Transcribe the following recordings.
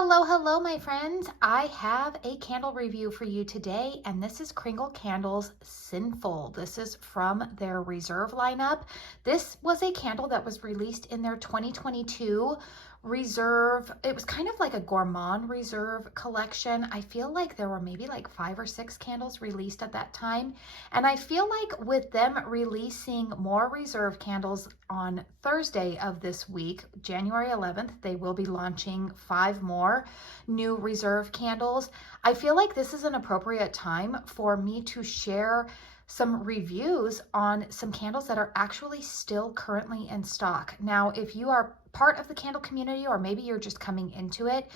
Hello, hello, my friends. I have a candle review for you today, and this is Kringle Candles Sinful. This is from their Reserve lineup. This was a candle that was released in their 2022 Reserve. It was kind of like a gourmand Reserve collection. I feel like there were maybe like 5 or 6 candles released at that time. And I feel like with them releasing more Reserve candles on Thursday of this week, January 11th, they will be launching 5 more new Reserve candles. I feel like this is an appropriate time for me to share some reviews on some candles that are actually still currently in stock. Now, if you are part of the candle community, or maybe you're just coming into it,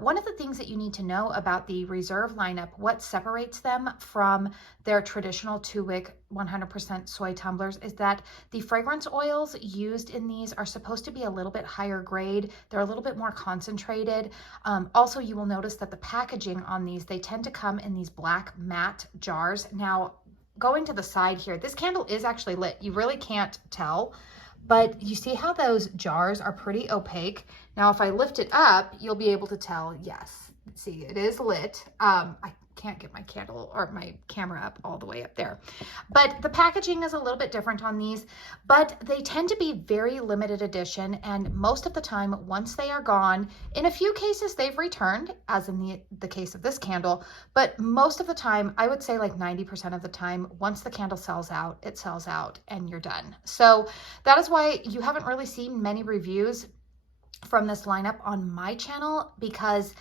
one of the things that you need to know about the Reserve lineup, what separates them from their traditional 2-wick 100% soy tumblers, is that the fragrance oils used in these are supposed to be a little bit higher grade. They're a little bit more concentrated. Also, you will notice that the packaging on these, they tend to come in these black matte jars. Now, going to the side here, this candle is actually lit. You really can't tell, but you see how those jars are pretty opaque. Now, if I lift it up, you'll be able to tell, yes, see, it is lit. I can't get my candle or my camera up all the way up there, but the packaging is a little bit different on these, but they tend to be very limited edition. And most of the time, once they are gone, in a few cases they've returned, as in the case of this candle, but most of the time, I would say like 90% of the time, once the candle sells out, it sells out and you're done. So that is why you haven't really seen many reviews from this lineup on my channel, because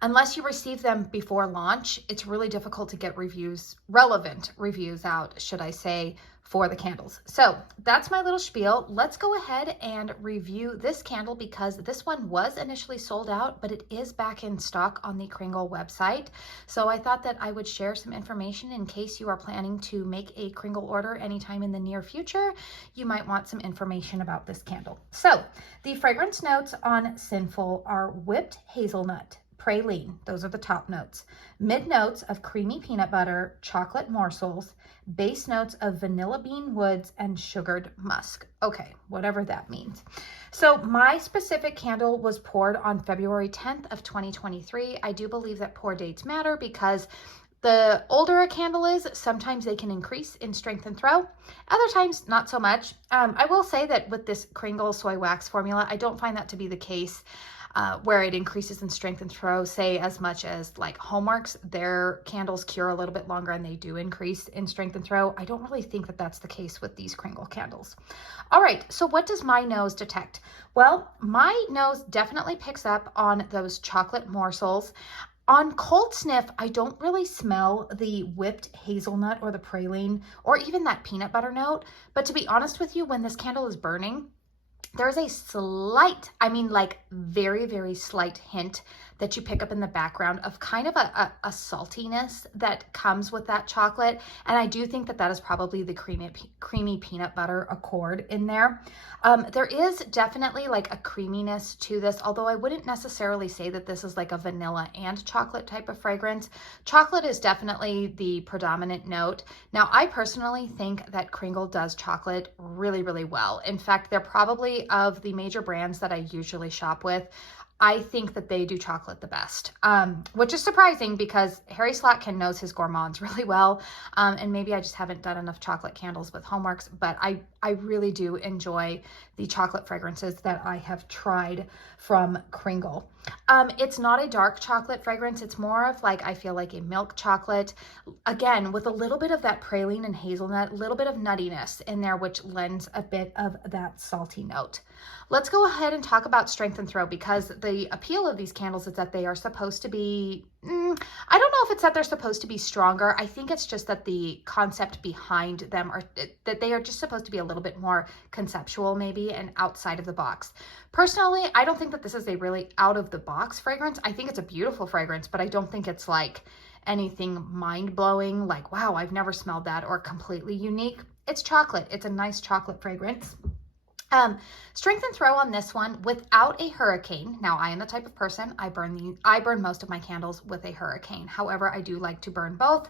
unless you receive them before launch, it's really difficult to get reviews, relevant reviews out, should I say, for the candles. So that's my little spiel. Let's go ahead and review this candle, because this one was initially sold out, but it is back in stock on the Kringle website. So I thought that I would share some information in case you are planning to make a Kringle order anytime in the near future. You might want some information about this candle. So the fragrance notes on Sinful are whipped hazelnut, praline, those are the top notes. Mid notes of creamy peanut butter, chocolate morsels, base notes of vanilla bean woods, and sugared musk. Okay, whatever that means. So my specific candle was poured on February 10th of 2023. I do believe that pour dates matter, because the older a candle is, sometimes they can increase in strength and throw. Other times, not so much. I will say that with this Kringle soy wax formula, I don't find that to be the case. Where it increases in strength and throw, say as much as like Hallmark's, their candles cure a little bit longer and they do increase in strength and throw. I don't really think that that's the case with these Kringle candles. All right, so what does my nose detect? Well, my nose definitely picks up on those chocolate morsels. On cold sniff, I don't really smell the whipped hazelnut or the praline or even that peanut butter note. But to be honest with you, when this candle is burning, there's a slight, I mean like very, very slight hint that you pick up in the background of kind of a saltiness that comes with that chocolate. And I do think that that is probably the creamy peanut butter accord in there. There is definitely like a creaminess to this, although I wouldn't necessarily say that this is like a vanilla and chocolate type of fragrance. Chocolate is definitely the predominant note. Now, I personally think that Kringle does chocolate really, really well. In fact, they're probably of the major brands that I usually shop with, I think that they do chocolate the best, which is surprising because Harry Slatkin knows his gourmands really well. And maybe I just haven't done enough chocolate candles with Hallmarks, but I really do enjoy the chocolate fragrances that I have tried from Kringle. It's not a dark chocolate fragrance. It's more of like, I feel like a milk chocolate, again, with a little bit of that praline and hazelnut, a little bit of nuttiness in there, which lends a bit of that salty note. Let's go ahead and talk about strength and throw, because the appeal of these candles is that they are supposed to be, I don't know if it's that they're supposed to be stronger. I think it's just that the concept behind them are that they are just supposed to be a little bit more conceptual maybe and outside of the box. Personally, I don't think that this is a really out of the box fragrance. I think it's a beautiful fragrance, but I don't think it's like anything mind-blowing, like, wow, I've never smelled that, or completely unique. It's chocolate. It's a nice chocolate fragrance. Strength and throw on this one without a hurricane. Now, I am the type of person, I burn most of my candles with a hurricane. However, I do like to burn both.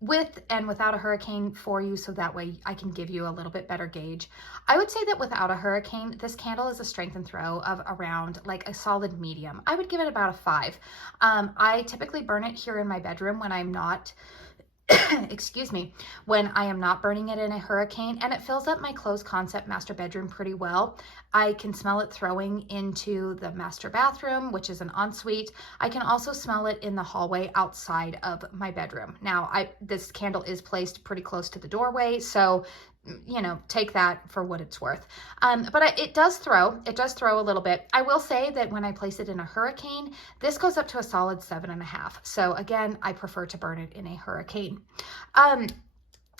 with and without a hurricane for you, so that way I can give you a little bit better gauge. I would say that without a hurricane, this candle is a strength and throw of around like a solid medium. I would give it about a 5. I typically burn it here in my bedroom when I'm not excuse me, when I am not burning it in a hurricane, and it fills up my closed concept master bedroom pretty well. I can smell it throwing into the master bathroom, which is an ensuite. I can also smell it in the hallway outside of my bedroom. Now, this candle is placed pretty close to the doorway, so you know, take that for what it's worth. But it does throw a little bit. I will say that when I place it in a hurricane, this goes up to a solid 7.5. So again, I prefer to burn it in a hurricane.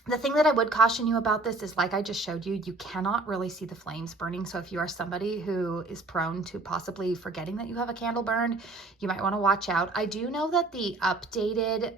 The thing that I would caution you about this is, like I just showed you, you cannot really see the flames burning. So if you are somebody who is prone to possibly forgetting that you have a candle burn, you might want to watch out. I do know that the updated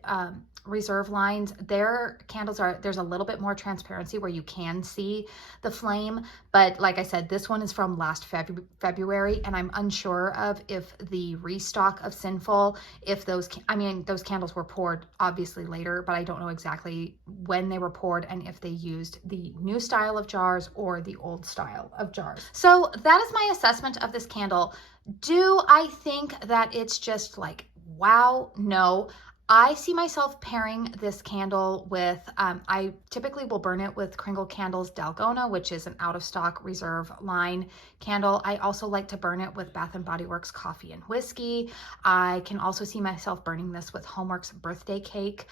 reserve lines, their candles there's a little bit more transparency where you can see the flame, but like I said, this one is from last February, and I'm unsure of if the restock of Sinful, if those candles were poured obviously later, but I don't know exactly when they were poured and if they used the new style of jars or the old style of jars. So that is my assessment of this candle. Do I think that it's just like wow? No. I see myself pairing this candle with, I typically will burn it with Kringle Candles Dalgona, which is an out of stock reserve line candle. I also like to burn it with Bath & Body Works Coffee and Whiskey. I can also see myself burning this with Homeworks Birthday Cake.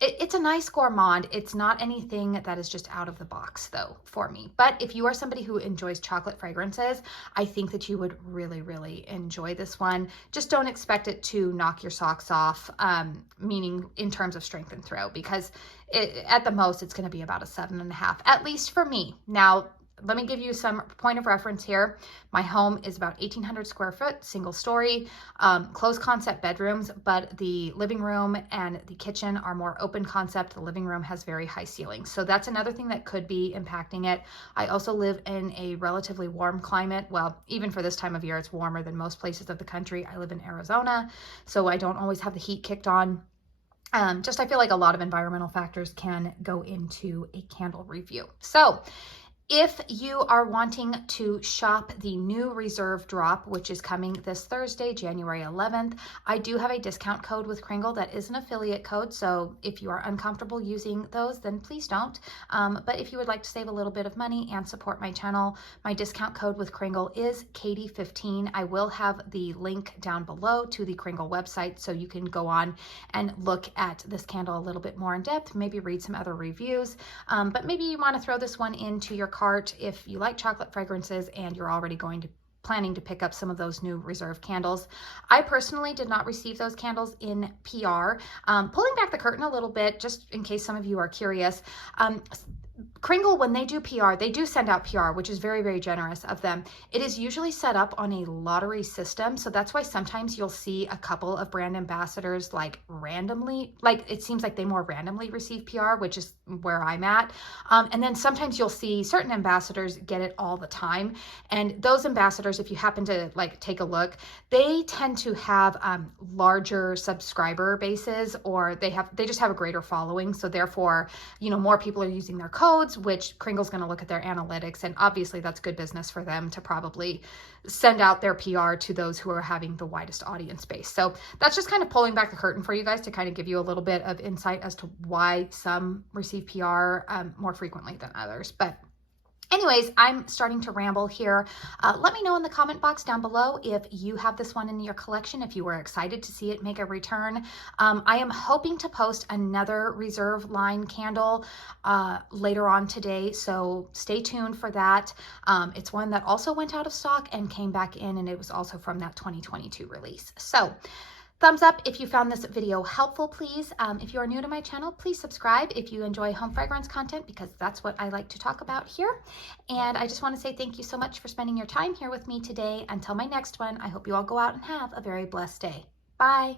It's a nice gourmand. It's not anything that is just out of the box though for me. But if you are somebody who enjoys chocolate fragrances, I think that you would really, really enjoy this one. Just don't expect it to knock your socks off. Meaning in terms of strength and throw, because at the most it's going to be about a 7.5, at least for me. Now, let me give you some point of reference here. My home is about 1,800 square foot, single story, closed concept bedrooms, but the living room and the kitchen are more open concept. The living room has very high ceilings. So that's another thing that could be impacting it. I also live in a relatively warm climate. Well, even for this time of year, it's warmer than most places of the country. I live in Arizona, so I don't always have the heat kicked on. I feel like a lot of environmental factors can go into a candle review. So if you are wanting to shop the new reserve drop, which is coming this Thursday, January 11th, I do have a discount code with Kringle that is an affiliate code. So if you are uncomfortable using those, then please don't. But if you would like to save a little bit of money and support my channel, my discount code with Kringle is Katie15. I will have the link down below to the Kringle website, so you can go on and look at this candle a little bit more in depth, maybe read some other reviews, but maybe you want to throw this one into your cart if you like chocolate fragrances and you're already planning to pick up some of those new reserve candles. I personally did not receive those candles in PR. Pulling back the curtain a little bit, just in case some of you are curious, Kringle, when they do PR, they do send out PR, which is very, very generous of them. It is usually set up on a lottery system. So that's why sometimes you'll see a couple of brand ambassadors like randomly, like it seems like they more randomly receive PR, which is where I'm at. And then sometimes you'll see certain ambassadors get it all the time. And those ambassadors, if you happen to like take a look, they tend to have larger subscriber bases, or they just have a greater following. So therefore, you know, more people are using their codes, which Kringle's going to look at their analytics, and obviously that's good business for them to probably send out their PR to those who are having the widest audience base. So that's just kind of pulling back the curtain for you guys to kind of give you a little bit of insight as to why some receive PR more frequently than others. But anyways, I'm starting to ramble here. Let me know in the comment box down below if you have this one in your collection, if you were excited to see it make a return. I am hoping to post another reserve line candle later on today, so stay tuned for that. It's one that also went out of stock and came back in, and it was also from that 2022 release. So thumbs up if you found this video helpful, please. If you are new to my channel, please subscribe if you enjoy home fragrance content, because that's what I like to talk about here. And I just want to say thank you so much for spending your time here with me today. Until my next one, I hope you all go out and have a very blessed day. Bye.